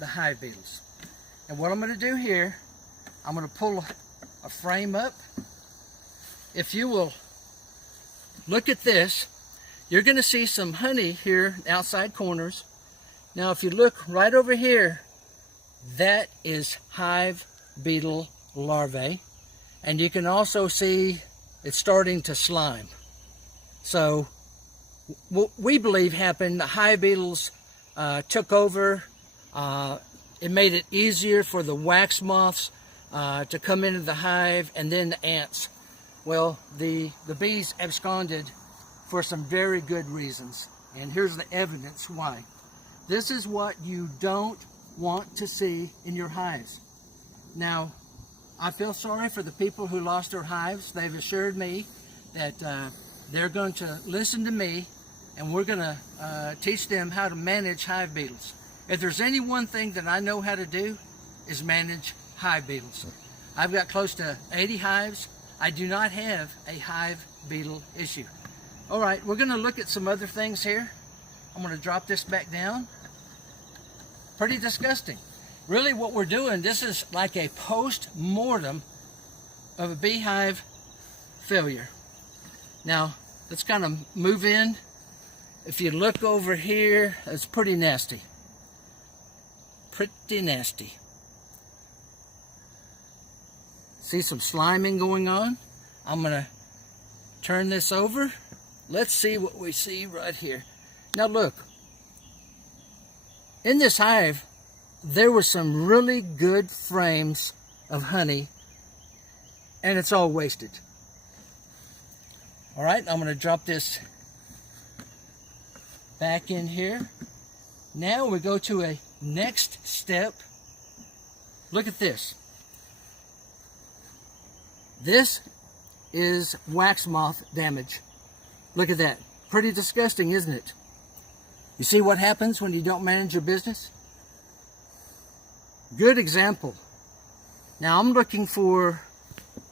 the hive beetles. And what I'm going to do here, I'm going to pull a frame up. If you will look at this, you're going to see some honey here outside corners. Now if you look right over here, that is hive beetle larvae, and you can also see it's starting to slime. So what we believe happened, the hive beetles took over. It made it easier for the wax moths to come into the hive, and then the ants. Well, the bees absconded for some very good reasons, and here's the evidence why. This is what you don't want to see in your hives. Now, I feel sorry for the people who lost their hives. They've assured me that they're going to listen to me, and we're going to teach them how to manage hive beetles. If there's any one thing that I know how to do, is manage hive beetles. I've got close to 80 hives. I do not have a hive beetle issue. All right, we're going to look at some other things here. I'm going to drop this back down. Pretty disgusting. Really what we're doing, this is like a post-mortem of a beehive failure. Now, let's kind of move in. If you look over here, it's pretty nasty. Pretty nasty. See some sliming going on? I'm going to turn this over. Let's see what we see right here. Now look, in this hive, there were some really good frames of honey, and it's all wasted. All right, I'm going to drop this back in here. Now we go to a next step. Look at this. This is wax moth damage. Look at that. Pretty disgusting, isn't it? You see what happens when you don't manage your business? Good example. Now I'm looking for,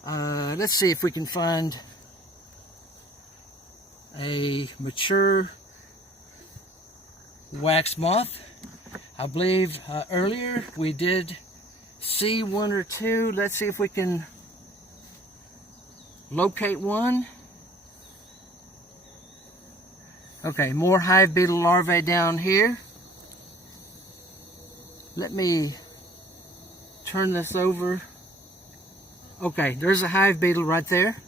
let's see if we can find a mature wax moth. I believe earlier we did see one or two. Let's see if we can locate one. Okay, more hive beetle larvae down here. Let me turn this over. Okay, there's a hive beetle right there.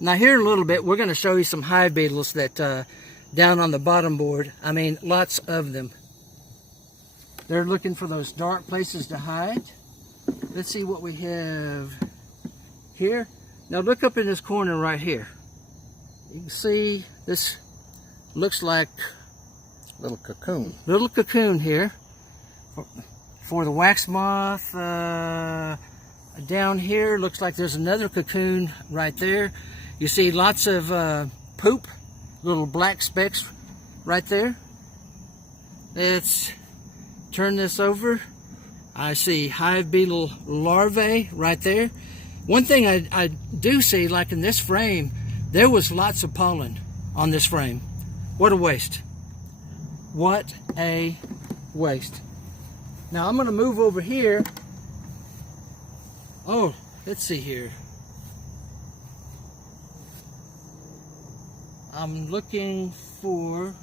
Now here in a little bit, we're going to show you some hive beetles that down on the bottom board. I mean, lots of them. They're looking for those dark places to hide. Let's see what we have here. Now look up in this corner right here. You can see this looks like little cocoon. Little cocoon here for the wax moth. Down here looks like there's another cocoon right there. You see lots of poop, little black specks right there. Let's turn this over. I see hive beetle larvae right there. One thing I do see, like in this frame, there was lots of pollen on this frame. What a waste. What a waste. Now I'm going to move over here. Oh, let's see here. I'm looking for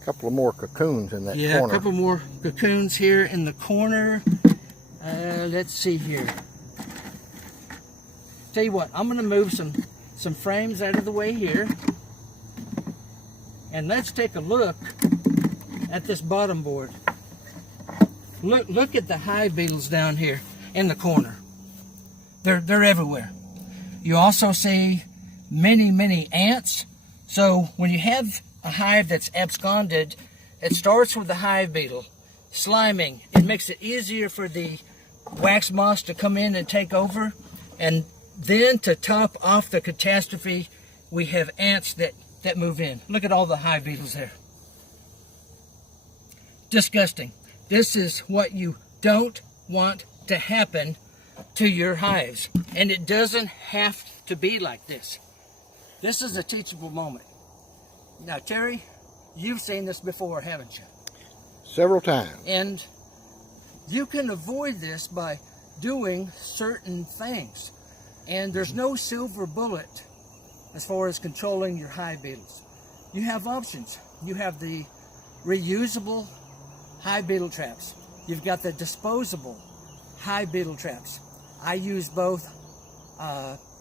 a couple of more cocoons in that corner. Yeah, a couple more cocoons here in the corner. Let's see here. Tell you what, I'm going to move some frames out of the way here. And let's take a look at this bottom board. Look at the hive beetles down here in the corner. They're everywhere. You also see many ants. So when you have a hive that's absconded, it starts with the hive beetle sliming. It makes it easier for the wax moths to come in and take over. And then to top off the catastrophe, we have ants that move in. Look at all the hive beetles there. Disgusting. This is what you don't want to happen to your hives. And it doesn't have to be like this. This is a teachable moment. Now, Terry, You've seen this before, haven't you? Several times. And you can avoid this by doing certain things. And there's no silver bullet as far as controlling your hive beetles. You have options. You have the reusable hive beetle traps. You've got the disposable hive beetle traps. I use both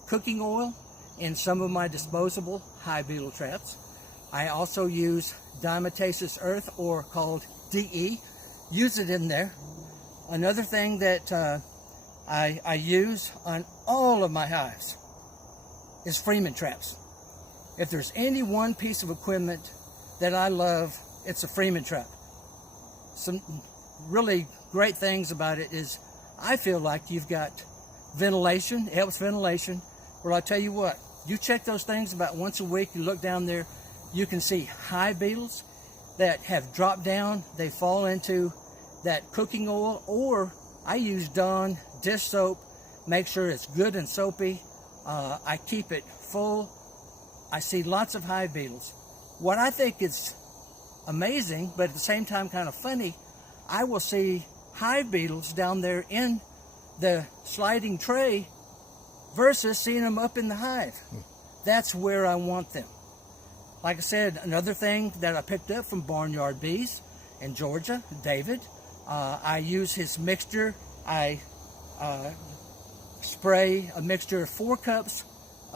cooking oil in some of my disposable hive beetle traps. I also use diatomaceous earth, or called DE. Use it in there. Another thing that I use on all of my hives is Freeman traps. If there's any one piece of equipment that I love, it's a Freeman trap. Some really great things about it is I feel like you've got ventilation. It helps ventilation. Well, I tell you what, you check those things about once a week. You look down there, you can see hive beetles that have dropped down. They fall into that cooking oil, or I use Dawn dish soap, make sure it's good and soapy. I keep it full. I see lots of hive beetles. What I think is amazing, but at the same time kind of funny, I will see hive beetles down there in the sliding tray versus seeing them up in the hive. That's where I want them. Like I said, another thing that I picked up from Barnyard Bees in Georgia, David, I use his mixture. I spray a mixture of 4 cups